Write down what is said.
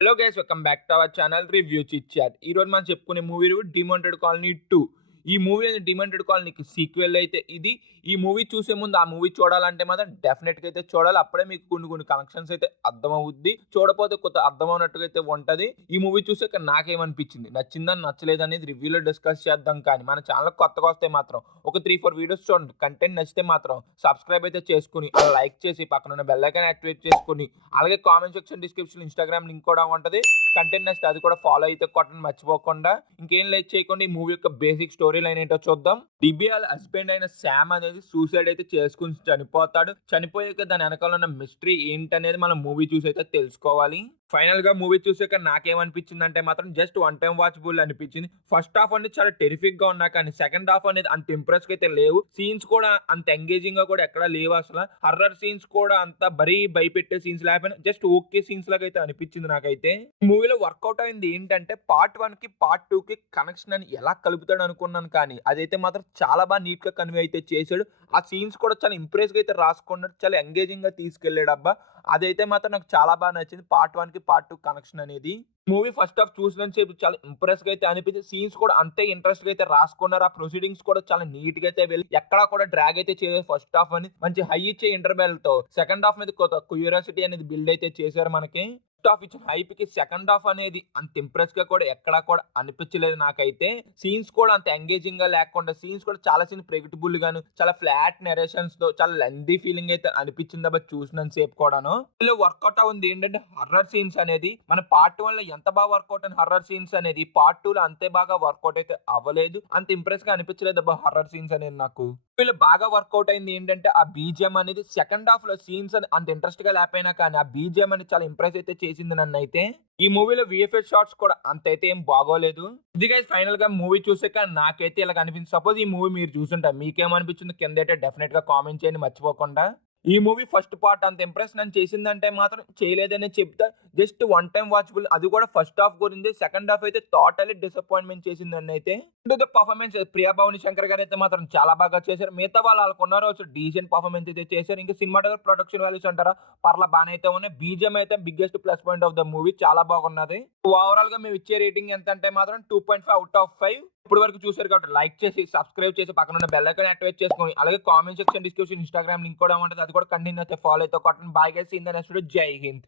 Hello guys, welcome back to our channel review chit chat. ఈ రోజు మనం చెప్పుకునే మూవీ రివ్యూ డిమాంటెడ్ కాలనీ 2. ఈ మూవీ అనేది డిమాంటెడ్ కాలనీకి సీక్వెల్ అయితే ఇది. ఈ మూవీ చూసే ముందు ఆ మూవీ చూడాలంటే మాత్రం డెఫినెట్‌గా అయితే చూడాలి. అప్పుడే మీకు కొన్ని కనెక్షన్స్ అయితే అర్థమవుద్ది. చూడపోతే కొత్త అర్థమవునట్టుగా అయితే ఉంటది. ఈ మూవీ చూసాక నాకేమనిపించింది, నచ్చిందా నచ్చలేదా అనేది రివ్యూలో డిస్కస్ చేద్దాం. కానీ మన ఛానల్ కొత్తగా వస్తే మాత్రం ఒక 3, 4 వీడియోస్ చూడండి. కంటెంట్ నచ్చితే మాత్రం సబ్స్క్రైబ్ అయితే చేసుకొని, అలా లైక్ చేసి పక్కన ఉన్న బెల్ ఐకాన్ యాక్టివేట్ చేసుకొని, అలాగే comment section, description, Instagram link కూడా ఉంటది. కంటెంట్ నచ్చితే అది కూడా ఫాలో అయితే కొట్టండి మర్చిపోకుండా. ఇంకేం లేట్ చేయకుండా ఈ మూవీ యొక్క బేసిక్ స్టోరీ లైన్ ఏంటో చూద్దాం. డిబిఆల్ హస్బెండ్ అయిన శామ్ అనేది సూసైడ్ అయితే చేసుకుని చనిపోతాడు. చనిపోయాక దాని వెనకాల ఉన్న మిస్టరీ ఏంటనేది మనం మూవీ చూసి అయితే తెలుసుకోవాలి. ఫైనల్ గా మూవీ చూసాక నాకేమనిపించింది అంటే మాత్రం జస్ట్ వన్ టైం వాచబుల్ అనిపించింది. ఫస్ట్ హాఫ్ అనేది చాలా టెరిఫిక్ గా ఉన్నా కానీ సెకండ్ హాఫ్ అనేది అంత ఇంప్రెస్ అయితే లేవు. సీన్స్ కూడా అంత ఎంగేజింగ్ గా కూడా ఎక్కడా లేవు. అసలు హర్రర్ సీన్స్ కూడా అంత బరీ భయపెట్టే సీన్స్ లేకపోయినా జస్ట్ ఓకే సీన్స్ లాగా అయితే అనిపించింది నాకైతే. మూవీలో వర్కౌట్ అయింది ఏంటంటే పార్ట్ 1 కి పార్ట్ 2 కి కనెక్షన్ అని ఎలా కలుపుతాడు అనుకున్నాను, కానీ అదైతే మాత్రం చాలా బాగా నీట్ గా కన్వే అయితే చేశాడు. ఆ సీన్స్ కూడా చాలా ఇంప్రెస్ గా అయితే రాసుకున్నాడు. చాలా ఎంగేజింగ్ గా తీసుకెళ్లాడు అబ్బా. అదైతే మాత్రం నాకు చాలా బాగా నచ్చింది. పార్ట్ 1 కి పార్ట్ 2 కనెక్షన్ అనేది. మూవీ ఫస్ట్ హాఫ్ చూసినంతసేపు చాలా ఇంప్రెస్ గా అయితే అనిపించింది. సీన్స్ కూడా అంతే ఇంట్రెస్ట్ గా అయితే రాసుకున్నారు. ఆ ప్రొసీడింగ్స్ కూడా చాలా నీట్ గా అయితే వెళ్ళి ఎక్కడా కూడా డ్రాగ్ అయితే చేయలేదు. ఫస్ట్ హాఫ్ అని మంచి హై ఇచ్చే ఇంటర్వెల్ తో సెకండ్ హాఫ్ మీద కొత్త క్యూరియాసిటీ అనేది బిల్డ్ అయితే చేశారు మనకి. ఫస్ట్ హాఫ్ ఇచ్చిన హైప్ కి సెకండ్ హాఫ్ అనేది అంత ఇంప్రెస్ గా కూడా ఎక్కడా కూడా అనిపించలేదు నాకైతే. సీన్స్ కూడా అంత ఎంగేజింగ్ గా లేకుండా సీన్స్ కూడా చాలా సీన్ ప్రెడిక్టబుల్ గాను, చాలా ఫ్లాట్ నెరేషన్స్ తో చాలా లెందీ ఫీలింగ్ అయితే అనిపించింది అబ్బా చూసినంత సేపు కూడాను. ఇందులో వర్కౌట్ అయింది ఏంటంటే హర్రర్ సీన్స్ అనేది మన పార్ట్ 1 లో ఎంత బాగా వర్కౌట్ అయిన హర్రర్ సీన్స్ అనేది పార్ట్ 2 లో అంతే బాగా వర్కౌట్ అయితే అవ్వలేదు. అంత ఇంప్రెస్ గా అనిపించలేదు అబ్బా హర్రర్ సీన్స్ అనేది నాకు. వీళ్ళు బాగా వర్కౌట్ అయింది ఏంటంటే ఆ బీజిఎం అనేది సెకండ్ హాఫ్ లో సీన్స్ అంత ఇంట్రెస్ట్ గా లేకపోయినా కానీ ఆ బీజిఎం అనేది చాలా ఇంప్రెస్ అయితే చేసింది నన్ను అయితే. ఈ మూవీలో విఎఫ్ఎక్స్ షాట్స్ కూడా అంత అయితే ఏం బాగోలేదు. ఇది గైస్ ఫైనల్ గా మూవీ చూసాక నాకైతే ఇలా అనిపించింది. సపోజ్ ఈ మూవీ మీరు చూసుంటారు, మీకేమనిపించింది కింద అయితే డెఫినెట్ గా కామెంట్ చేయండి మర్చిపోకుండా. ఈ మూవీ ఫస్ట్ పార్ట్ అంత ఇంప్రెస్ నన్ను చేసిందంటే మాత్రం చేయలేదనే చెప్తా. జస్ట్ వన్ టైం వాచబుల్, అది కూడా ఫస్ట్ హాఫ్ గురించి. సెకండ్ హాఫ్ అయితే టోటలీ డిసప్పాయింట్మెంట్ చేసింది నన్ను అయితే. ద పర్ఫార్మెన్స్ ప్రియా భవాని శంకర్ గారు అయితే మాత్రం చాలా బాగా చేశారు. మిగతా వాళ్ళకు ఉన్నారు డీసెంట్ పర్ఫార్మెన్స్ అయితే చేశారు. ఇంకా సినిమాటోగ్రఫీ ప్రొడక్షన్ వాల్యూస్ అంటారా పర్లా బాగానే అయితే ఉన్నాయి. బీజిఎం అయితే biggest plus point of the movie, చాలా బాగున్నది. ఓవరాల్ గా మేము ఇచ్చే రేటింగ్ ఎంత అంటే మాత్రం 2.5 అవుట్ ఆఫ్ 5. ఇప్పుడు వరకు చూసారు కాబట్టి లైక్ చేసి సబ్స్క్రైబ్ చేసి పక్కన ఉన్న బెల్ ఐకాన్ యాక్టివేట్ చేసుకొని, అలాగే comment section, description, Instagram link కూడా ఉంటుంది. అది కూడా కంటిన్యూ అయితే ఫాలో అయితే కొట్టండి. Bye guys, in the next video. Jai Hind.